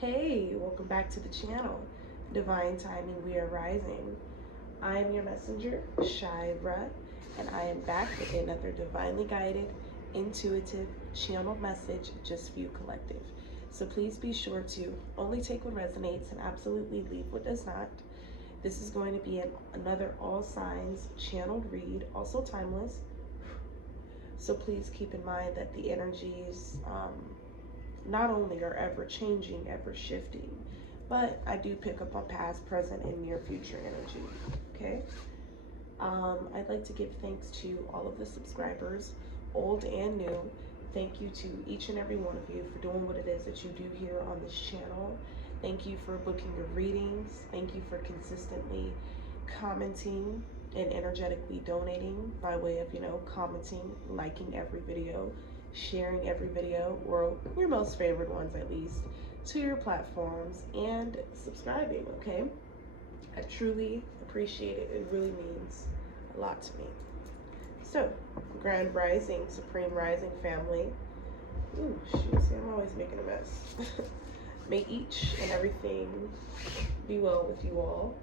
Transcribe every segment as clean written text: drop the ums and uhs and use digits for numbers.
Hey, welcome back to the channel. Divine Timing, we are rising. I am your messenger, Shira, and I am back with another divinely guided, intuitive, channeled message just for you collective. So please be sure to only take what resonates and absolutely leave what does not. This is going to be another all signs channeled read, also timeless. So please keep in mind that the energies not only are ever changing, ever shifting, but I do pick up on past, present, and near future energy. Okay. I'd like to give thanks to all of the subscribers, old and new. Thank you to each and every one of you for doing what it is that you do here on this channel. Thank you for booking your readings. Thank you for consistently commenting and energetically donating by way of, commenting, liking every video, sharing every video, or your most favorite ones at least, to your platforms, and subscribing, okay? I truly appreciate it. It really means a lot to me. So, Grand Rising, Supreme Rising family. Ooh, shoot, see, I'm always making a mess. May each and everything be well with you all.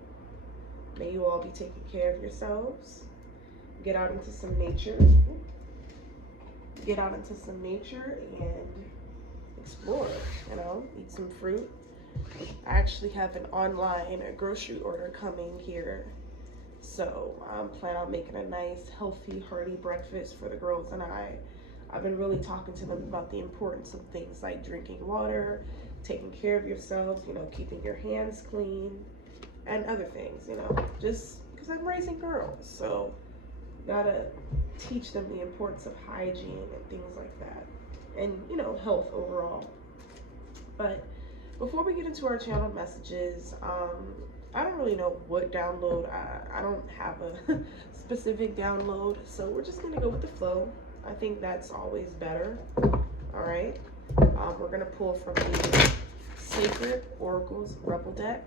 May you all be taking care of yourselves. Get out into some nature. Get out into some nature and explore, eat some fruit. I actually have an online grocery order coming here. So I'm planning on making a nice, healthy, hearty breakfast for the girls and I. I've been really talking to them about the importance of things like drinking water, taking care of yourself, keeping your hands clean, and other things, just because I'm raising girls. So gotta teach them the importance of hygiene and things like that, and health overall. But before we get into our channel messages, I don't really know what download. I don't have a specific download, so we're just gonna go with the flow. I think that's always better. All right, we're gonna pull from the Sacred Oracles Rebel deck,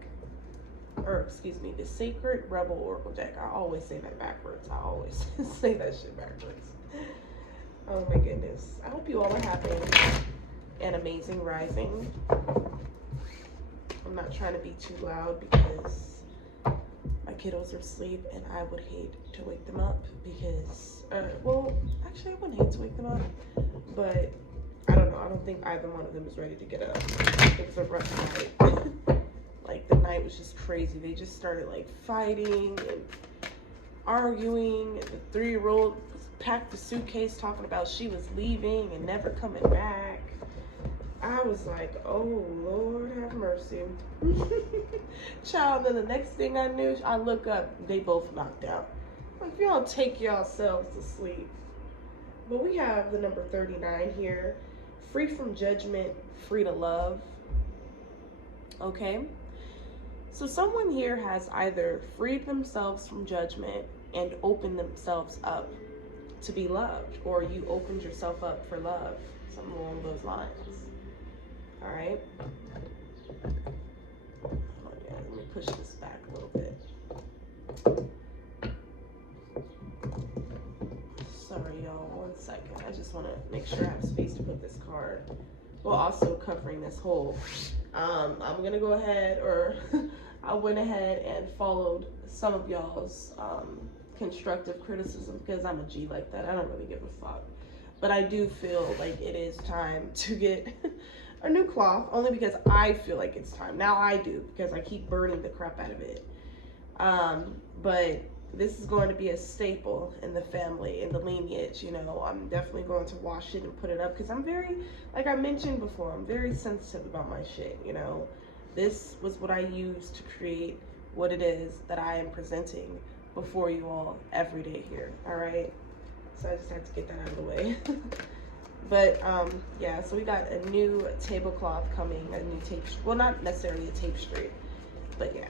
or excuse me, the Sacred Rebel Oracle deck. I always say that backwards. I always say that shit backwards. Oh my goodness. I hope you all are having an amazing rising. I'm not trying to be too loud because my kiddos are asleep and I would hate to wake them up because, well, actually I wouldn't hate to wake them up, but I don't know. I don't think either one of them is ready to get up. It's a rough night. Like, the night was just crazy. They just started like fighting and arguing. The 3-year-old packed the suitcase talking about she was leaving and never coming back. I was like, oh Lord have mercy. Child, then the next thing I knew, I look up, they both knocked out. Like, y'all take yourselves to sleep. But we have the number 39 here. Free from judgment, free to love. Okay? So someone here has either freed themselves from judgment and opened themselves up to be loved, or you opened yourself up for love, something along those lines. All right. Oh yeah, let me push this back a little bit. Sorry, y'all. 1 second. I just want to make sure I have space to put this card, while also covering this hole. I'm gonna go ahead, or I went ahead and followed some of y'all's constructive criticism because I'm a G like that. I don't really give a fuck. But I do feel like it is time to get a new cloth, only because I feel like it's time. Now I do, because I keep burning the crap out of it. But this is going to be a staple in the family, in the lineage. I'm definitely going to wash it and put it up because I'm very, like I mentioned before, I'm very sensitive about my shit. This was what I used to create what it is that I am presenting before you all every day here. All right, so I just had to get that out of the way. But yeah, so we got a new tablecloth coming, a new tape, well, not necessarily a tape strip, but yeah.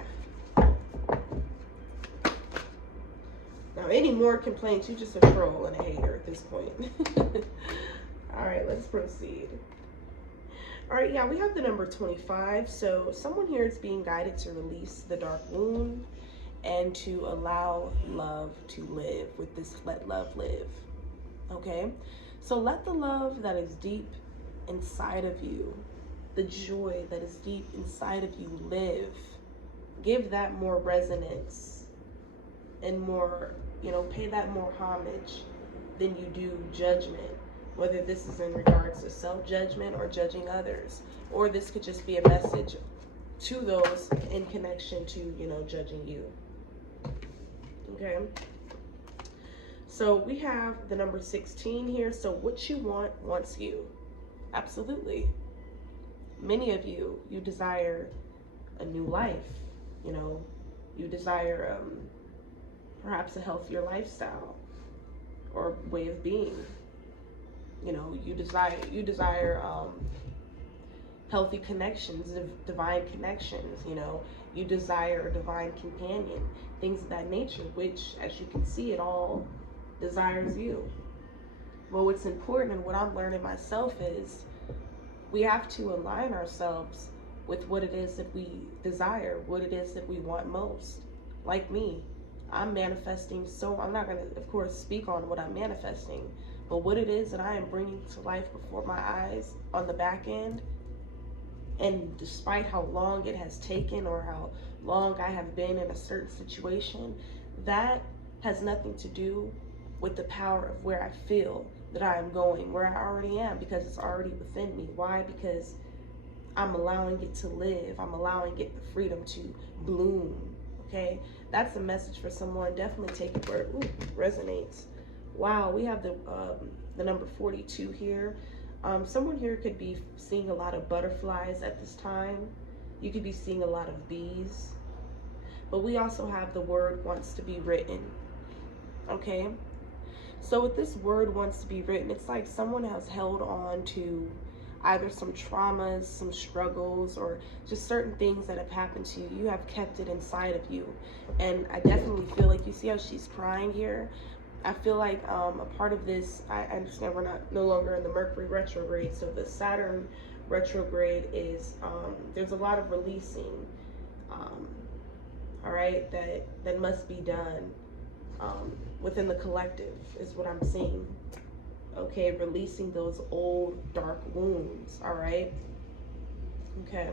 Now, any more complaints, you're just a troll and a hater at this point. All right, let's proceed. All right, yeah, we have the number 25. So someone here is being guided to release the dark wound and to allow love to live with this let love live. Okay? So let the love that is deep inside of you, the joy that is deep inside of you live. Give that more resonance and more, pay that more homage than you do judgment. Whether this is in regards to self-judgment or judging others, or this could just be a message to those in connection to, judging you. Okay. So we have the number 16 here. So what you want wants you. Absolutely. Many of you desire a new life. You desire perhaps a healthier lifestyle or way of being. You desire healthy connections, divine connections. You desire a divine companion, things of that nature, which, as you can see, it all desires you. Well, what's important and what I'm learning myself is we have to align ourselves with what it is that we desire, what it is that we want most. Like me, I'm manifesting, so I'm not going to, of course, speak on what I'm manifesting, but what it is that I am bringing to life before my eyes on the back end, and despite how long it has taken or how long I have been in a certain situation, that has nothing to do with the power of where I feel that I am going, where I already am, because it's already within me. Why? Because I'm allowing it to live. I'm allowing it the freedom to bloom. Okay, that's a message for someone. Definitely take it where it resonates. Wow, we have the number 42 here. Someone here could be seeing a lot of butterflies at this time. You could be seeing a lot of bees. But we also have the word wants to be written. Okay, so with this word wants to be written, it's like someone has held on to either some traumas, some struggles, or just certain things that have happened to you. You have kept it inside of you. And I definitely feel like, you see how she's crying here? I feel like a part of this, I understand we're no longer in the Mercury retrograde, so the Saturn retrograde is, there's a lot of releasing, all right, that must be done within the collective is what I'm seeing. Okay, releasing those old dark wounds, all right? Okay.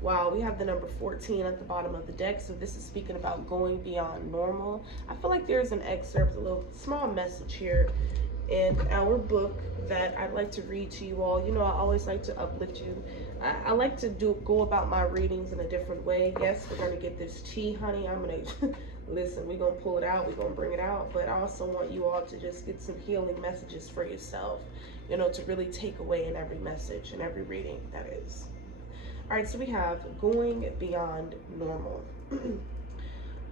Wow, we have the number 14 at the bottom of the deck, so this is speaking about going beyond normal. I feel like there's an excerpt, a little small message here in our book that I'd like to read to you all. I always like to uplift you. I like to go about my readings in a different way. Yes, we're gonna get this tea, honey. I'm gonna listen, we're gonna pull it out, we're gonna bring it out, but I also want you all to just get some healing messages for yourself, to really take away in every message and every reading, that is. All right, so we have going beyond normal.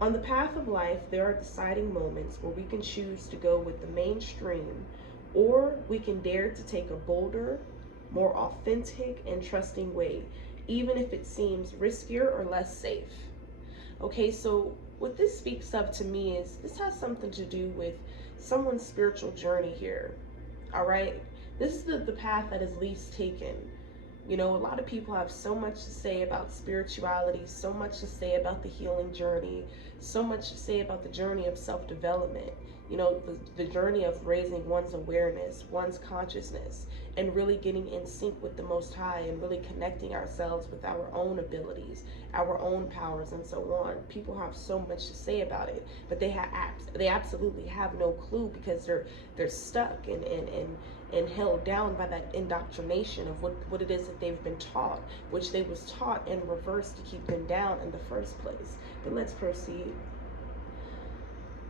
On the path of life, there are deciding moments where we can choose to go with the mainstream, or we can dare to take a bolder, more authentic and trusting way, even if it seems riskier or less safe. Okay, so what this speaks of to me is this has something to do with someone's spiritual journey here. All right, this is the path that is least taken. A lot of people have so much to say about spirituality, so much to say about the healing journey, so much to say about the journey of self-development, the journey of raising one's awareness, one's consciousness, and really getting in sync with the Most High and really connecting ourselves with our own abilities, our own powers, and so on. People have so much to say about it, but they absolutely have no clue because they're stuck and held down by that indoctrination of what it is that they've been taught, which they was taught in reverse to keep them down in the first place. But let's proceed.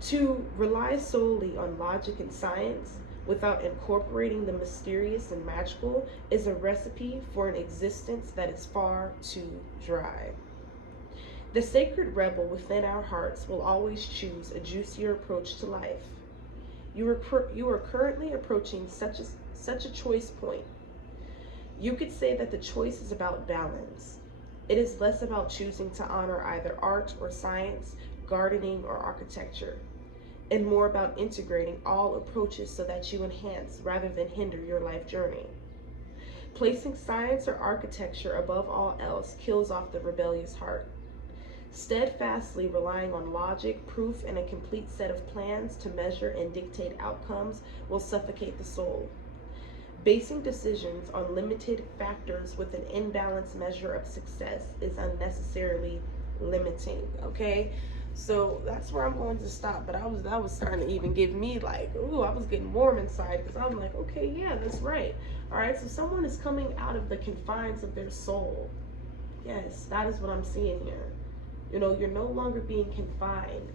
To rely solely on logic and science without incorporating the mysterious and magical is a recipe for an existence that is far too dry. The sacred rebel within our hearts will always choose a juicier approach to life. You are currently approaching such a choice point. You could say that the choice is about balance. It is less about choosing to honor either art or science, gardening or architecture, and more about integrating all approaches so that you enhance rather than hinder your life journey. Placing science or architecture above all else kills off the rebellious heart. Steadfastly relying on logic, proof, and a complete set of plans to measure and dictate outcomes will suffocate the soul. Basing decisions on limited factors with an imbalanced measure of success is unnecessarily limiting. Okay, so that's where I'm going to stop. But that was starting to even give me like, ooh, I was getting warm inside, because I'm like, okay, yeah, that's right. All right, so someone is coming out of the confines of their soul. Yes, that is what I'm seeing here. You know, you're no longer being confined.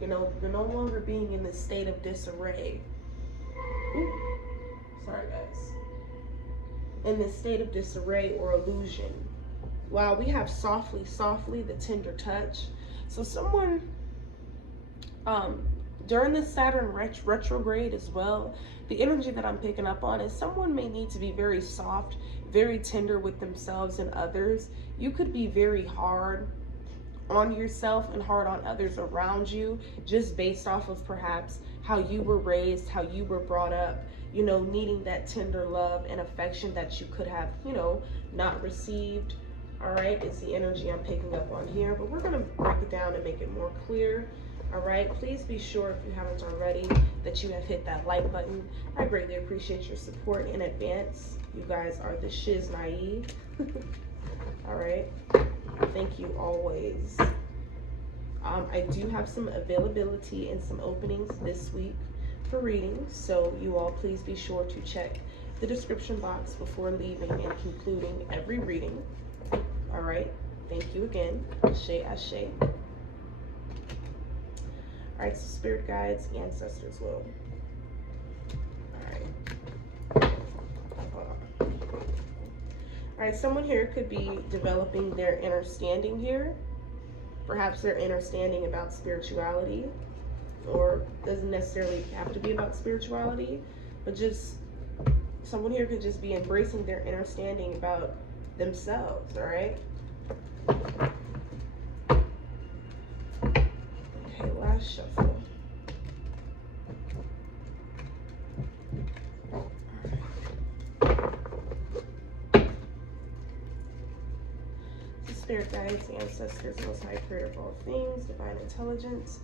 You know, you're no longer being in this state of disarray. Ooh, sorry, guys. In this state of disarray or illusion. Wow, we have softly, softly, the tender touch. So someone, during this Saturn retrograde as well, the energy that I'm picking up on is someone may need to be very soft, very tender with themselves and others. You could be very hard on yourself and hard on others around you, just based off of perhaps how you were raised, how you were brought up, you know, needing that tender love and affection that you could have, you know, not received. All right, it's the energy I'm picking up on here, but we're going to break it down and make it more clear. All right, please be sure, if you haven't already, that you have hit that like button. I greatly appreciate your support in advance. You guys are the shiz naive. All right, thank you always. I do have some availability and some openings this week for readings, so you all please be sure to check the description box before leaving and concluding every reading. All right, thank you again. Ashe, ashe. All right, so spirit guides, ancestors will. All right. Hold on. All right, someone here could be developing their understanding here. Perhaps their understanding about spirituality, or doesn't necessarily have to be about spirituality, but just someone here could just be embracing their understanding about themselves. All right. Okay, last shuffle. Spirit guides, ancestors, most high creator of all things, divine intelligence,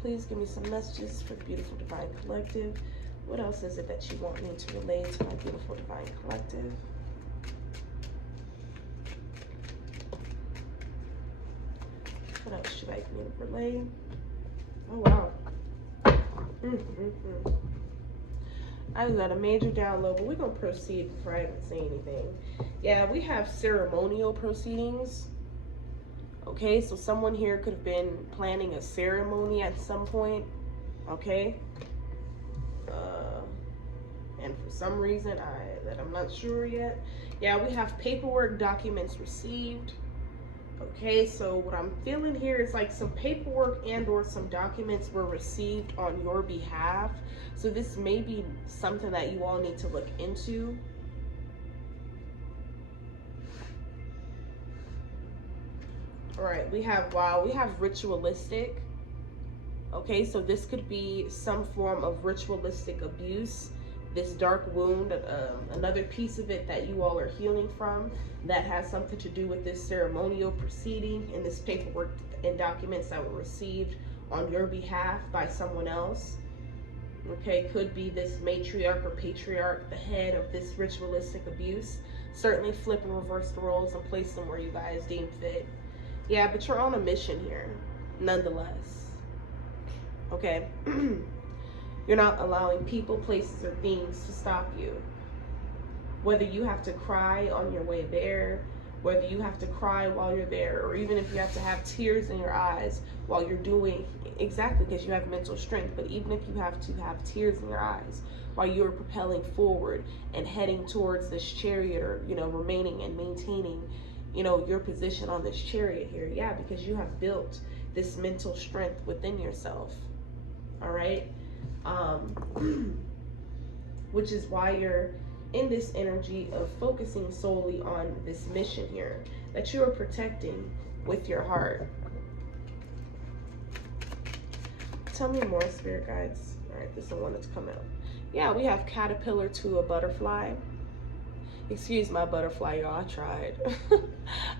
please give me some messages for the beautiful divine collective. What else is it that you want me to relay to my beautiful divine collective? What else should I like me to relay? Oh, wow. I got a major download, but we're going to proceed before I even say anything. Yeah, we have ceremonial proceedings. Okay, so someone here could have been planning a ceremony at some point. Okay. And for some reason, I'm not sure yet. Yeah, we have paperwork documents received. Okay, so what I'm feeling here is like some paperwork and or some documents were received on your behalf. So this may be something that you all need to look into. All right, we have, wow, we have ritualistic. Okay, so this could be some form of ritualistic abuse. This dark wound, another piece of it that you all are healing from, that has something to do with this ceremonial proceeding and this paperwork and documents that were received on your behalf by someone else. Okay, could be this matriarch or patriarch, the head of this ritualistic abuse. Certainly flip and reverse the roles and place them where you guys deem fit. Yeah, but you're on a mission here, nonetheless. Okay. You're not allowing people, places, or things to stop you. Whether you have to cry on your way there, whether you have to cry while you're there, or even if you have to have tears in your eyes while you're doing, exactly, because you have mental strength, but even if you have to have tears in your eyes while you're propelling forward and heading towards this chariot, or, you know, remaining and maintaining, you know, your position on this chariot here. Yeah, because you have built this mental strength within yourself. All right. Which is why you're in this energy of focusing solely on this mission here that you are protecting with your heart. Tell me more, spirit guides. All right, this is the one that's come out. Yeah, we have caterpillar to a butterfly. Excuse my butterfly, y'all. I tried.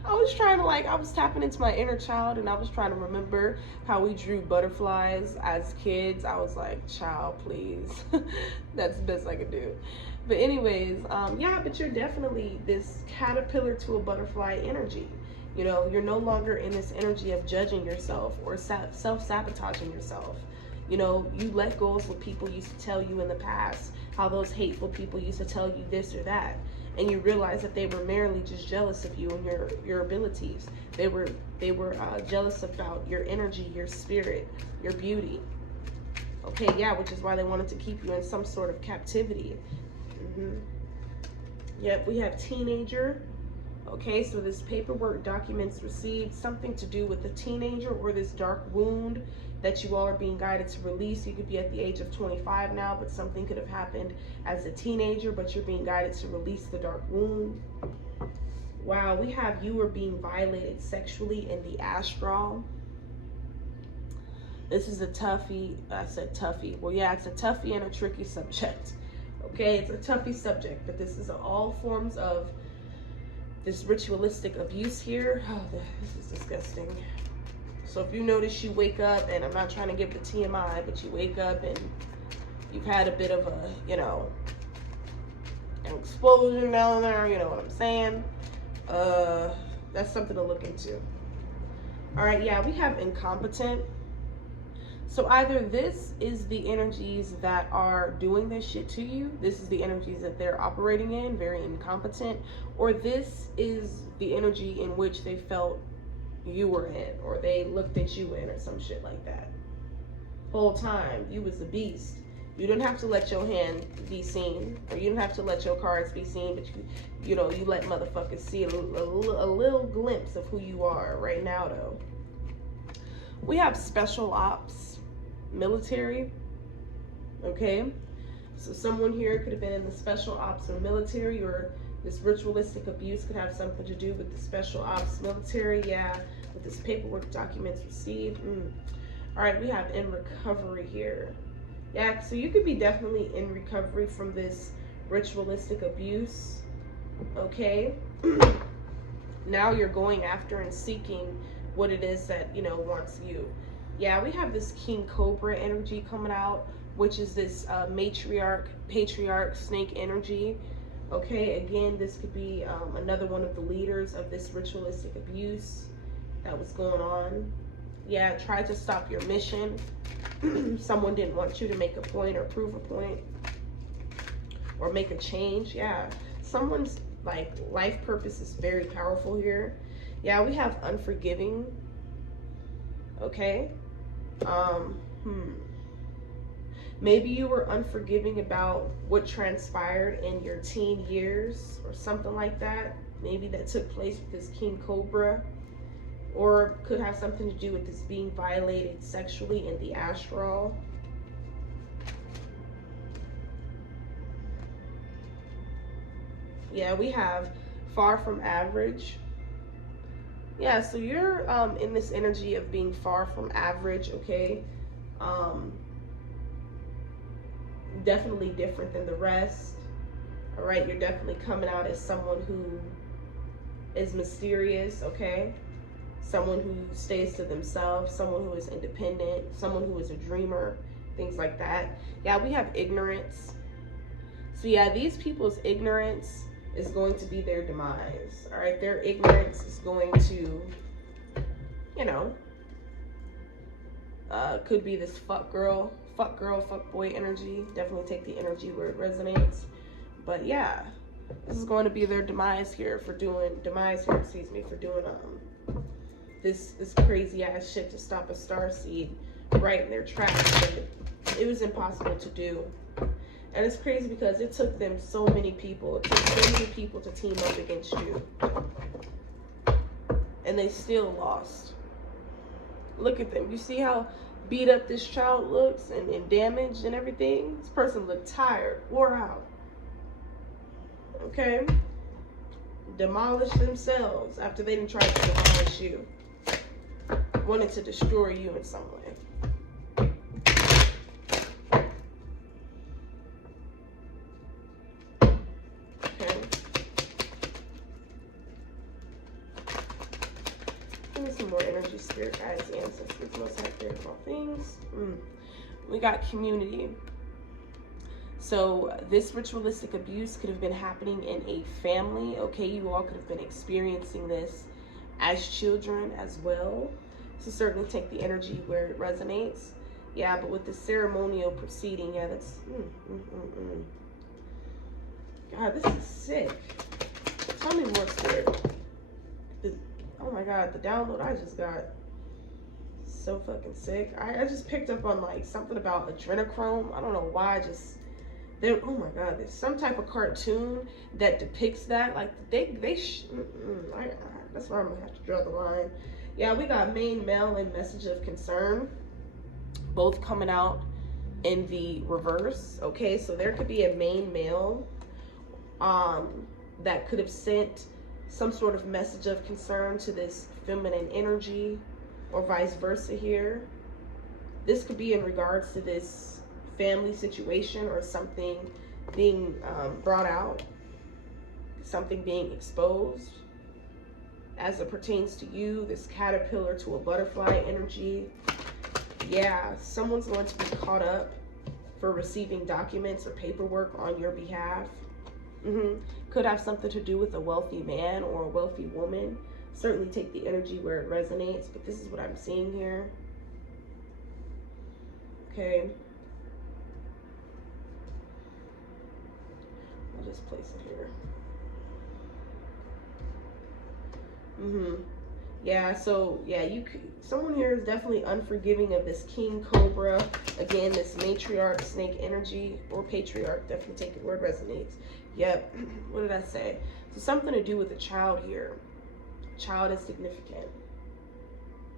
I was trying to I was tapping into my inner child, and I was trying to remember how we drew butterflies as kids. I was like, child, please. That's the best I could do. But anyways, yeah, but you're definitely this caterpillar to a butterfly energy. You know, you're no longer in this energy of judging yourself or self-sabotaging yourself. You know, you let go of what people used to tell you in the past, how those hateful people used to tell you this or that. And you realize that they were merely just jealous of you and your abilities. They were jealous about your energy, your spirit, your beauty. Okay, yeah, which is why they wanted to keep you in some sort of captivity. Yep, we have teenager. Okay, so this paperwork, documents received, something to do with the teenager or this dark wound that you all are being guided to release. You could be at the age of 25 now, but something could have happened as a teenager, but you're being guided to release the dark wound. Wow, we have you are being violated sexually in the astral. This is a toughie. I said toughie. Well, yeah, it's a toughie and a tricky subject. Okay, it's a toughie subject, but this is all forms of this ritualistic abuse here. Oh, this is disgusting. So if you notice, you wake up, and I'm not trying to give the TMI, but you wake up and you've had a bit of a, you know, an explosion down there, you know what I'm saying? That's something to look into. All right, yeah, we have incompetent. So either this is the energies that are doing this shit to you, this is the energies that they're operating in, very incompetent, or this is the energy in which they felt you were in, or they looked at you in, or some shit like that. Whole time, you was a beast. You didn't have to let your hand be seen, or you didn't have to let your cards be seen, but you know, you let motherfuckers see a little glimpse of who you are right now, though. We have special ops, military, okay? So someone here could have been in the special ops or military, or this ritualistic abuse could have something to do with the special ops military, yeah, with this paperwork, documents received. All right, we have in recovery here. Yeah, so you could be definitely in recovery from this ritualistic abuse, okay? Now you're going after and seeking what it is that, you know, wants you. Yeah, we have this King Cobra energy coming out, which is this matriarch, patriarch, snake energy. Okay, again, this could be another one of the leaders of this ritualistic abuse that was going on. Yeah, try to stop your mission. Someone didn't want you to make a point or prove a point or make a change. Yeah, someone's like life purpose is very powerful here. Yeah, we have unforgiving. Okay. Maybe you were unforgiving about what transpired in your teen years or something like that. Maybe that took place with this King Cobra, or could have something to do with this being violated sexually in the astral. Yeah, we have far from average. Yeah, so you're in this energy of being far from average, okay? Definitely different than the rest. All right, you're definitely coming out as someone who is mysterious, okay? Someone who stays to themselves, someone who is independent, someone who is a dreamer, things like that. Yeah, we have ignorance. So yeah, these people's ignorance is going to be their demise. All right, their ignorance is going to, you know, could be this fuck girl, fuck boy energy. Definitely take the energy where it resonates. But yeah, this is going to be their demise here for doing this crazy ass shit to stop a starseed right in their tracks. It was impossible to do. And it's crazy because it took them so many people. It took so many people to team up against you. And they still lost. Look at them. You see how beat up this child looks and damaged and everything? This person looked tired, wore out. Okay? Demolished themselves after they didn't try to demolish you. Wanted to destroy you in some way. Give me some more energy, spirit guides, ancestors, most high creator of all things. We got community. So this ritualistic abuse could have been happening in a family. Okay, you all could have been experiencing this as children as well. So certainly take the energy where it resonates. Yeah, but with the ceremonial proceeding, yeah, that's God, this is sick. Tell me more, spirit. Oh my God, the download I just got, so fucking sick. I just picked up on like something about adrenochrome. I don't know why. Oh my God, there's some type of cartoon that depicts that. Like that's where I'm gonna have to draw the line. Yeah, we got main male and message of concern, both coming out in the reverse. Okay, so there could be a main male that could have sent some sort of message of concern to this feminine energy, or vice versa here. This could be in regards to this family situation, or something being brought out, something being exposed as it pertains to you, this caterpillar to a butterfly energy. Yeah, someone's going to be caught up for receiving documents or paperwork on your behalf. Could have something to do with a wealthy man or a wealthy woman. Certainly take the energy where it resonates, but this is what I'm seeing here. Okay. I'll just place it here. Yeah, so yeah, someone here is definitely unforgiving of this king cobra. Again, this matriarch snake energy, or patriarch, definitely take it where it resonates. Yep. What did I say? So something to do with a child here. Child is significant.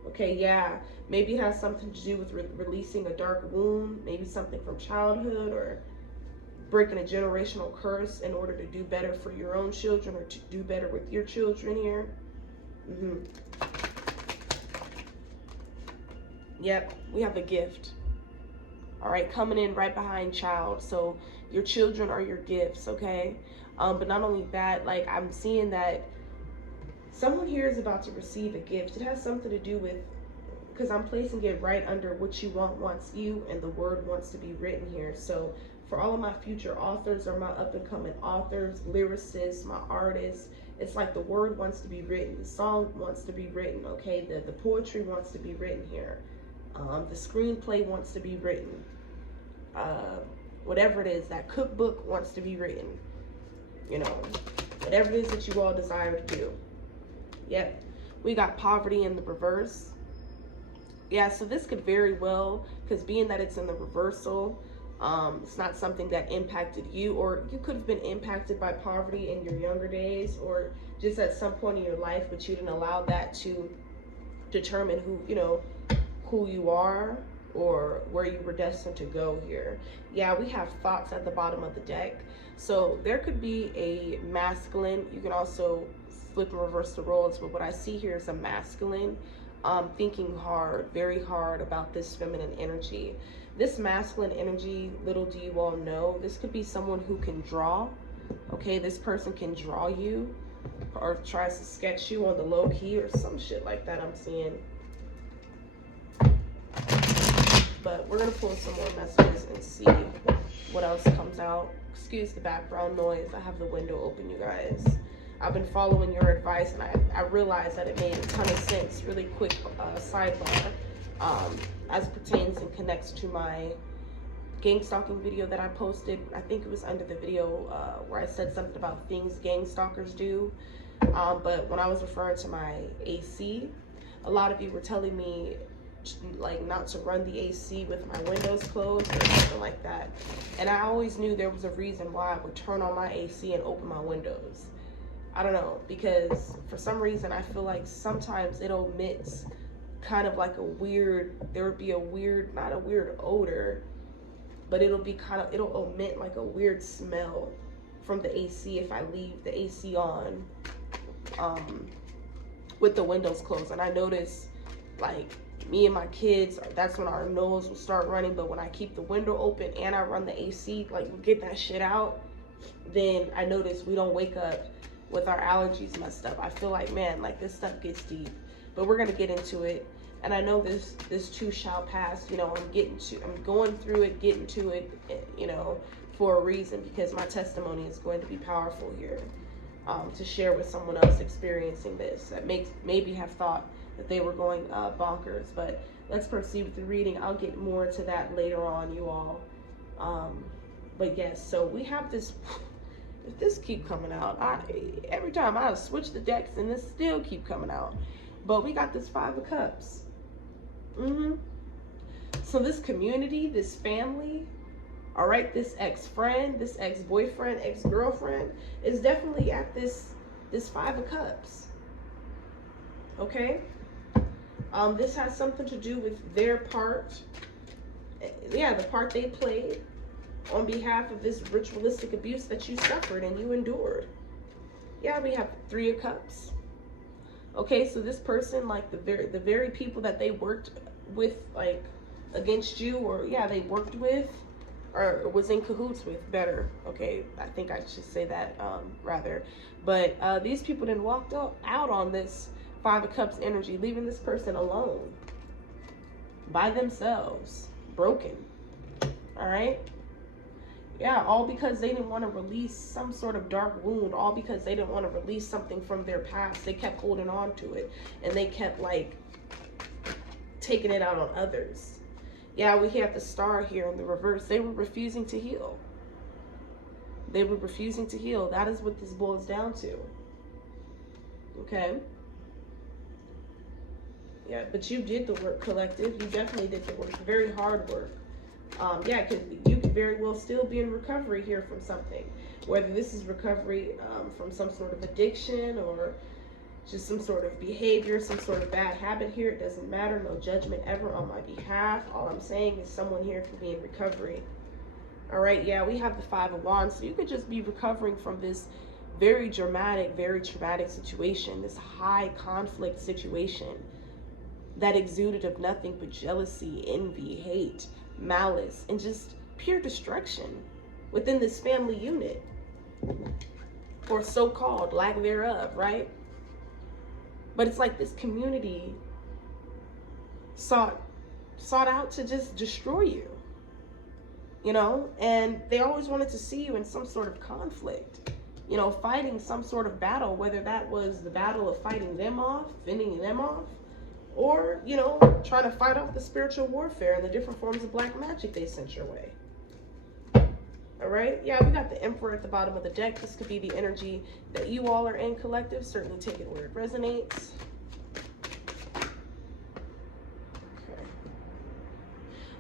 Okay, yeah, maybe it has something to do with releasing a dark wound, maybe something from childhood, or breaking a generational curse in order to do better for your own children, or to do better with your children here. Yep, we have a gift. All right, coming in right behind child. So your children are your gifts, okay? But not only that, like I'm seeing that someone here is about to receive a gift. It has something to do with, because I'm placing it right under what you want wants you, and the word wants to be written here. So for all of my future authors, or my up and coming authors, lyricists, my artists, it's like the word wants to be written, the song wants to be written, okay? The poetry wants to be written here. The screenplay wants to be written. Whatever it is, that cookbook wants to be written. You know, whatever it is that you all desire to do. Yep, we got poverty in the reverse. Yeah, so this could very well, because being that it's in the reversal, it's not something that impacted you, or you could have been impacted by poverty in your younger days, or just at some point in your life, but you didn't allow that to determine who you are, or where you were destined to go here. Yeah, we have thoughts at the bottom of the deck. So there could be a masculine. You can also flip and reverse the roles, but what I see here is a masculine thinking hard, very hard about this feminine energy. This masculine energy, little do you all know, this could be someone who can draw. Okay, this person can draw you, or tries to sketch you on the low key, or some shit like that I'm seeing. But we're gonna pull some more messages and see what else comes out. Excuse the background noise. I have the window open, you guys. I've been following your advice, and I realized that it made a ton of sense. Really quick sidebar, as pertains and connects to my gang stalking video that I posted. I think it was under the video where I said something about things gang stalkers do. But when I was referring to my AC, a lot of you were telling me like not to run the AC with my windows closed or something like that. And I always knew there was a reason why I would turn on my AC and open my windows. I don't know, because for some reason I feel like sometimes it omits kind of like there would be a weird, not a weird odor, but it'll omit like a weird smell from the AC if I leave the AC on with the windows closed. And I notice, like, me and my kids, that's when our nose will start running. But when I keep the window open and I run the AC, like, we get that shit out, then I notice we don't wake up with our allergies messed up. I feel like, man, like, this stuff gets deep. but we're going to get into it. And I know this too shall pass. You know, I'm going through it, getting to it, you know, for a reason, because my testimony is going to be powerful here, to share with someone else experiencing this that maybe have thought that they were going bonkers. But let's proceed with the reading. I'll get more to that later on, you all. But yes, so we have this. If this keep coming out, every time I switch the decks and this still keep coming out. But we got this Five of Cups. So this community, this family, all right, this ex-friend, this ex-boyfriend, ex-girlfriend is definitely at this Five of Cups. Okay? This has something to do with their part. Yeah, the part they played on behalf of this ritualistic abuse that you suffered and you endured. Yeah, we have Three of Cups. Okay, so this person, like the very people that they worked with, like against you, or yeah, they worked with or was in cahoots with, better. Okay, I think I should say that rather. But these people then walked out on this Five of Cups energy, leaving this person alone by themselves, broken. All right. Yeah, all because they didn't want to release some sort of dark wound, all because they didn't want to release something from their past. They kept holding on to it, and they kept like taking it out on others. Yeah, we have the Star here in the reverse. They were refusing to heal. They were refusing to heal. That is what this boils down to. Okay. Yeah, but you did the work, collective. You definitely did the work. Very hard work. Yeah, because you could very well still be in recovery here from something. Whether this is recovery from some sort of addiction or just some sort of behavior, some sort of bad habit here, it doesn't matter. No judgment ever on my behalf. All I'm saying is someone here could be in recovery. All right, yeah, we have the Five of Wands. So you could just be recovering from this very dramatic, very traumatic situation, this high conflict situation that exuded of nothing but jealousy, envy, hate, malice, and just pure destruction within this family unit, or so-called lack thereof, right? But it's like this community sought out to just destroy you, you know, and they always wanted to see you in some sort of conflict, you know, fighting some sort of battle, whether that was the battle of fighting them off, fending them off, or, you know, trying to fight off the spiritual warfare and the different forms of black magic they sent your way. All right. Yeah, we got the Emperor at the bottom of the deck. This could be the energy that you all are in, collective. Certainly take it where it resonates. Okay.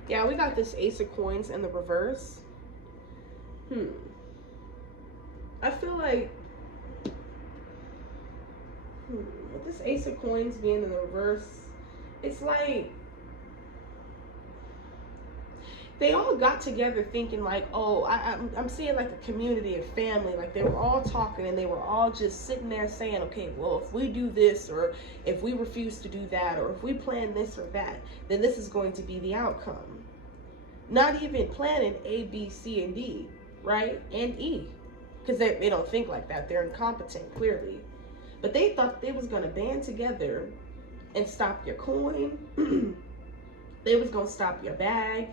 Yeah, we got this Ace of Coins in the reverse. I feel like with this Ace of Coins being in the reverse, it's like they all got together thinking like, oh, I'm seeing like a community, a family, like they were all talking and they were all just sitting there saying, okay, well, if we do this, or if we refuse to do that, or if we plan this or that, then this is going to be the outcome. Not even planning A, B, C, and D, right? And E, because they don't think like that. They're incompetent, clearly. But they thought they was going to band together and stop your coin. They was going to stop your bag.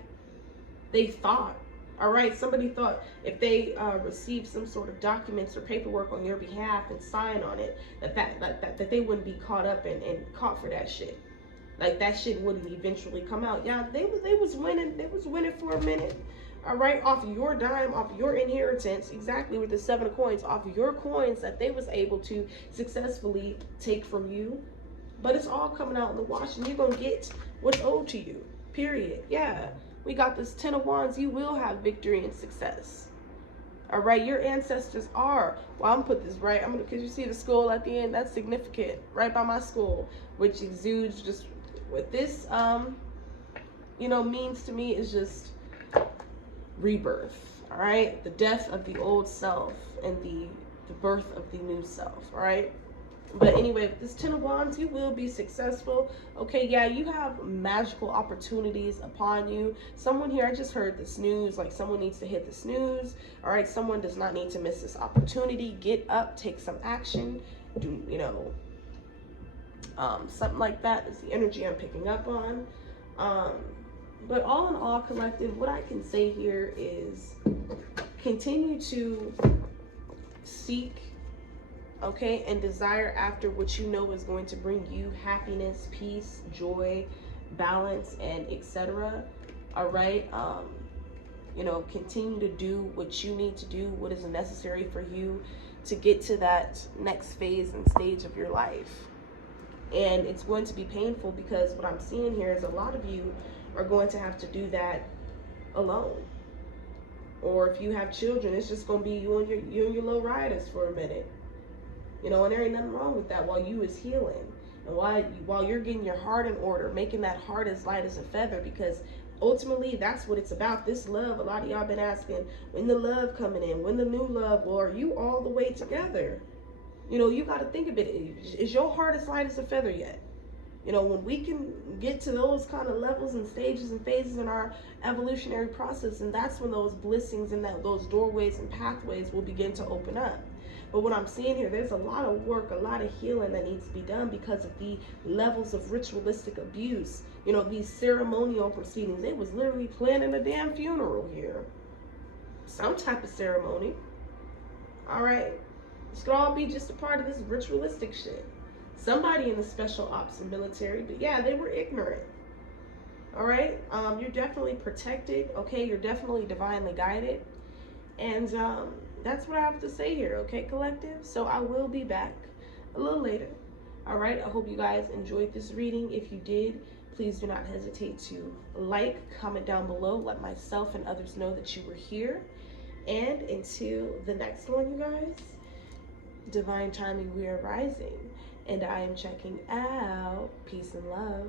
They thought, all right, somebody thought if they received some sort of documents or paperwork on your behalf and sign on it, that they wouldn't be caught up and caught for that shit. Like that shit wouldn't eventually come out. Yeah, they was winning. They was winning for a minute. All right, off of your dime, off of your inheritance, exactly with the Seven of Coins, off of your coins that they was able to successfully take from you. But it's all coming out in the wash, and you're going to get what's owed to you, period. Yeah, we got this Ten of Wands. You will have victory and success. All right, your ancestors are, well, I'm going to put this right, because you see the skull at the end, that's significant, right by my skull, which exudes just, what this, you know, means to me is just rebirth, all right? The death of the old self and the birth of the new self, all right? But anyway, with this Ten of Wands, you will be successful. Okay, yeah, you have magical opportunities upon you. Someone here, I just heard the snooze, like someone needs to hit the snooze. All right, someone does not need to miss this opportunity. Get up, take some action. Do, you know, Something like that is the energy I'm picking up on. But all in all, collective, what I can say here is continue to seek, okay, and desire after what you know is going to bring you happiness, peace, joy, balance, and etc. All right. You know, continue to do what you need to do, what is necessary for you to get to that next phase and stage of your life. And it's going to be painful, because what I'm seeing here is a lot of you are going to have to do that alone. Or if you have children, it's just going to be you and your little rioters for a minute. You know, and there ain't nothing wrong with that while you is healing. And while you're getting your heart in order, making that heart as light as a feather, because ultimately that's what it's about. This love, a lot of y'all been asking, when the love coming in, when the new love, well, are you all the way together? You know, you got to think of it. Is your heart as light as a feather yet? You know, when we can get to those kind of levels and stages and phases in our evolutionary process, and that's when those blessings and those doorways and pathways will begin to open up. But what I'm seeing here, there's a lot of work, a lot of healing that needs to be done because of the levels of ritualistic abuse. You know, these ceremonial proceedings. They was literally planning a damn funeral here. Some type of ceremony. All right. This could all be just a part of this ritualistic shit. Somebody in the special ops and military, but yeah, they were ignorant. All right. You're definitely protected. Okay. You're definitely divinely guided. And that's what I have to say here. Okay, collective. So I will be back a little later. All right. I hope you guys enjoyed this reading. If you did, please do not hesitate to like, comment down below. Let myself and others know that you were here. And until the next one, you guys, divine timing, we are rising. And I am checking out. Peace and love.